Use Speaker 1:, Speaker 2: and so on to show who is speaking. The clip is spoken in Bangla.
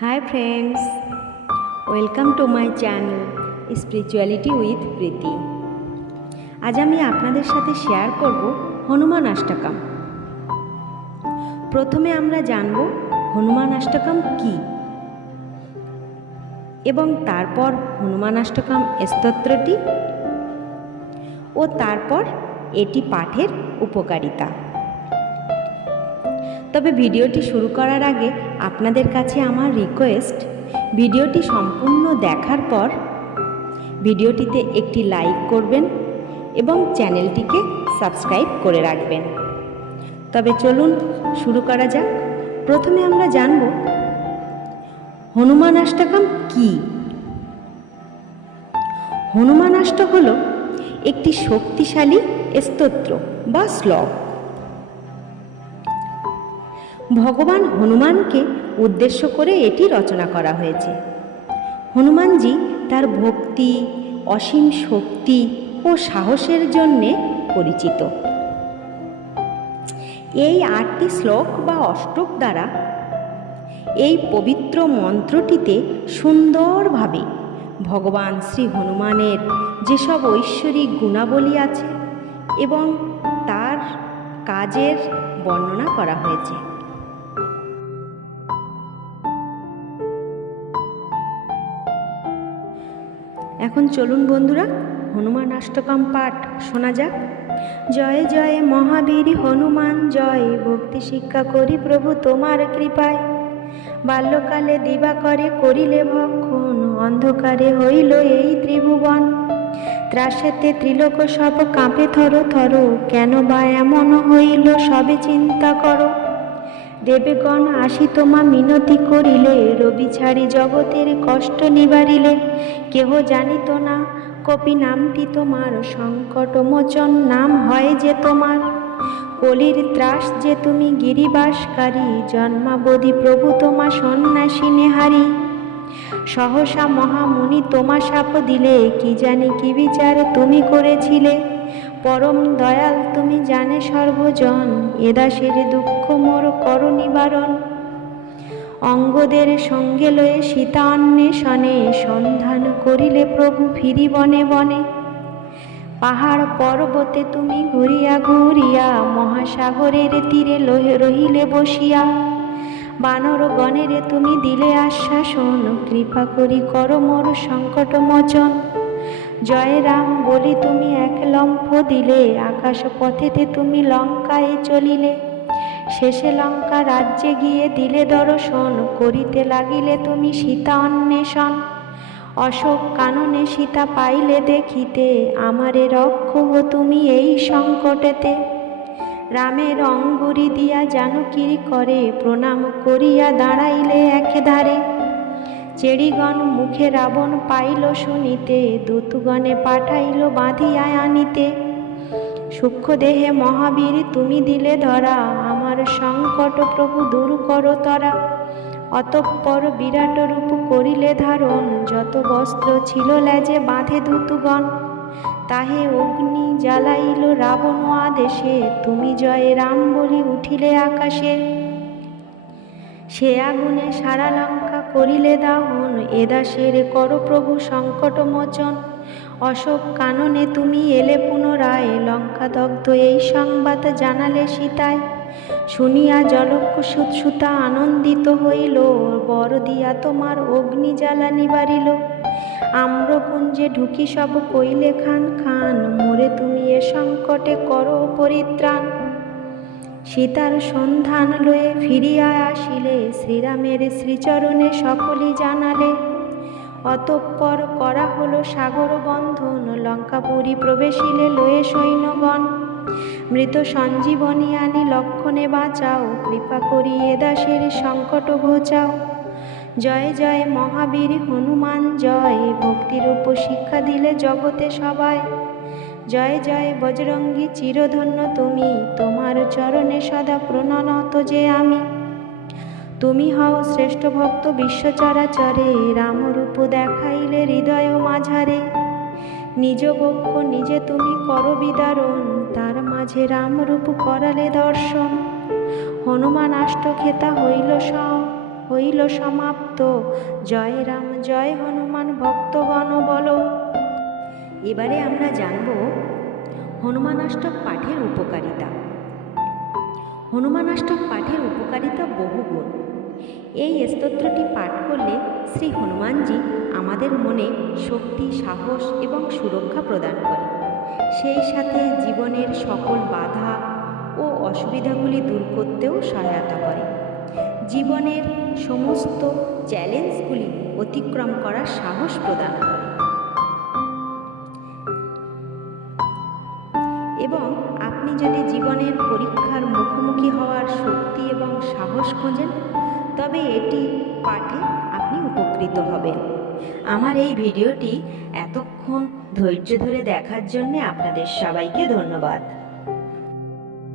Speaker 1: Hi friends welcome to my channel spirituality with Preeti আজ আমি আপনাদের সাথে শেয়ার করব হনুমান অষ্টকম। প্রথমে আমরা জানব হনুমান অষ্টকম কি। এবং তারপর হনুমান অষ্টকম স্তোত্রটি। ও তারপর এটি পাঠের উপকারিতা। তবে ভিডিওটি শুরু করার আগে আপনাদের কাছে আমার রিকোয়েস্ট ভিডিওটি সম্পূর্ণ দেখার পর ভিডিওটিতে একটি লাইক করবেন এবং চ্যানেলটিকে সাবস্ক্রাইব করে রাখবেন। তবে চলুন শুরু করা যাক। প্রথমে আমরা জানব, হনুমান অষ্টকম কি? হনুমান অষ্টক হল একটি শক্তিশালী স্তোত্র বা শ্লোক। ভগবান হনুমানকে উদ্দেশ্য করে এটি রচনা করা হয়েছে। হনুমানজি তার ভক্তি, অসীম শক্তি ও সাহসের জন্যে পরিচিত। এই আটটি শ্লোক বা অষ্টক দ্বারা এই পবিত্র মন্ত্রটিতে সুন্দরভাবে ভগবান শ্রী হনুমানের যেসব ঐশ্বরিক গুণাবলী আছে এবং তার কাজের বর্ণনা করা হয়েছে। এখন চলুন বন্ধুরা, হনুমান অষ্টকম পাঠ শোনা যাক। জয় জয় মহাবীর হনুমান, জয়। ভক্তি শিক্ষা করি প্রভু তোমার কৃপায়। বাল্যকালে দিবাকরে করিলে ভক্ষণ, অন্ধকারে হইল এই ত্রিভুবন। ত্রাসেতে ত্রিলোক সব কাঁপে থর থর কেন বা এমন হইল সবে চিন্তা করো। দেবেগণ আসি তোমা মিনতি করিলে, রবি ছাড়ি জগতের কষ্ট নিবারিলে। কেহ জানিত না কপি নামটি তোমার সংকট মোচন নাম হয় যে তোমার। কলির ত্রাস যে তুমি গিরিবাসকারী, জন্মাবধি প্রভু তোমা সন্ন্যাসী নেহারি। সহসা মহামুনি তোমা সাপ দিলে, কি জানি কি বিচার তুমি করেছিলে? পরম দয়াল, তুমি জানে সর্বজন এদাসের দুঃখ মোর কর নিবারণ অঙ্গদের সঙ্গে লয়ে সীতা অন্বেষণে, সন্ধান করিলে প্রভু ফিরি বনে বনে। পাহাড় পর্বতে তুমি ঘুরিয়া ঘুরিয়া, মহাসাগরের তীরে লোহে রহিলে বসিয়া। বানর গণেরে তুমি দিলে আশ্বাসন, কৃপা করি কর মোর সংকট মোচন। জয় রাম, বলি তুমি এক লম্ফ দিলে আকাশ পথেতে তুমি লঙ্কায় চলিলে। শেষে লঙ্কা রাজ্যে গিয়ে দিলে দর্শন, করিতে লাগিলে তুমি সীতা অন্বেষণ। অশোক কাননে সীতা পাইলে দেখিতে, আমারে রক্ষ তুমি এই সংকটেতে। রামের অঙ্গুরি দিয়া জানকির করে, প্রণাম করিয়া দাঁড়াইলে একেধারে। চেড়িগণ মুখে রাবণ পাইল শুনিতে, দূতগণে পাঠাইল বাঁধিয়া আনিতে। সূক্ষ্ম দেহে মহাবীর, তুমি দিলে ধরা, আমার সংকট প্রভু দূর করো তরা। অতঃপর বিরাট রূপ করিলে ধারণ, যত বস্ত্র ছিল লেজে বাঁধে দূতগণ, তাহে অগ্নি জ্বালাইল রাবণ আদেশে, তুমি জয় রাম বলি উঠিলে আকাশে। সে আগুনে সারা লঙ্কা করিলে দাহন এদাসের কর প্রভু সংকট মোচন অশোক কাননে তুমি এলে পুনরায় লঙ্কা দগ্ধ এই সংবাদ জানালে সীতায়। শুনিয়া জলক্ষ আনন্দিত হইল, বর দিয়া তোমার অগ্নি জ্বালা নিবারিল। আম্রকুঞ্জে ঢুকি সব কইলে খান খান, মোরে তুমি এ সংকটে করো পরিত্রাণ। সীতার সন্ধান লয়ে ফিরিয়া আসিলে, শ্রীরামের শ্রীচরণে সকলই জানালে, অতঃপর করা হলো সাগর বন্ধন, লঙ্কাপুরী প্রবেশিলে লয়ে সৈন্যগণ, মৃত সঞ্জীবনী আনি লক্ষণে বাঁচাও, কৃপা করি এ দাসের সংকট ঘোচাও। জয় জয় মহাবীর হনুমান, জয়। ভক্তির ভক্তিরূপ শিক্ষা দিলে জগতে সবাই। জয় জয় বজরঙ্গী চিরধন্য তুমি, তোমার চরণে সদা প্রণনত যে আমি। তুমি হও শ্রেষ্ঠ ভক্ত বিশ্বচরাচরে, রামরূপ দেখাইলে হৃদয় মাঝারে। নিজ বক্ষ নিজে তুমি কর বিদারণ, তার মাঝে রামরূপ করালে দর্শন। হনুমান আষ্টখেতা হইল স হইল সমাপ্ত। জয় রাম, জয় হনুমান ভক্তগণ বলো। এবারে আমরা জানব হনুমানাষ্টক পাঠের উপকারিতা। হনুমানাষ্টক পাঠের উপকারিতা বহুগুণ। এই স্তোত্রটি পাঠ করলে শ্রী হনুমানজি আমাদের মনে শক্তি, সাহস এবং সুরক্ষা প্রদান করে। সেই সাথে জীবনের সকল বাধা ও অসুবিধাগুলি দূর করতেও সহায়তা করে। জীবনের সমস্ত চ্যালেঞ্জগুলি অতিক্রম করার সাহস প্রদান করে। এবং আপনি যদি জীবনের পরীক্ষার মুখোমুখি হওয়ার শক্তি এবং সাহস খোঁজেন, তবে এটি পাঠে আপনি উপকৃত হবেন। আমার এই ভিডিওটি এতক্ষণ ধৈর্য ধরে দেখার জন্যে আপনাদের সবাইকে ধন্যবাদ।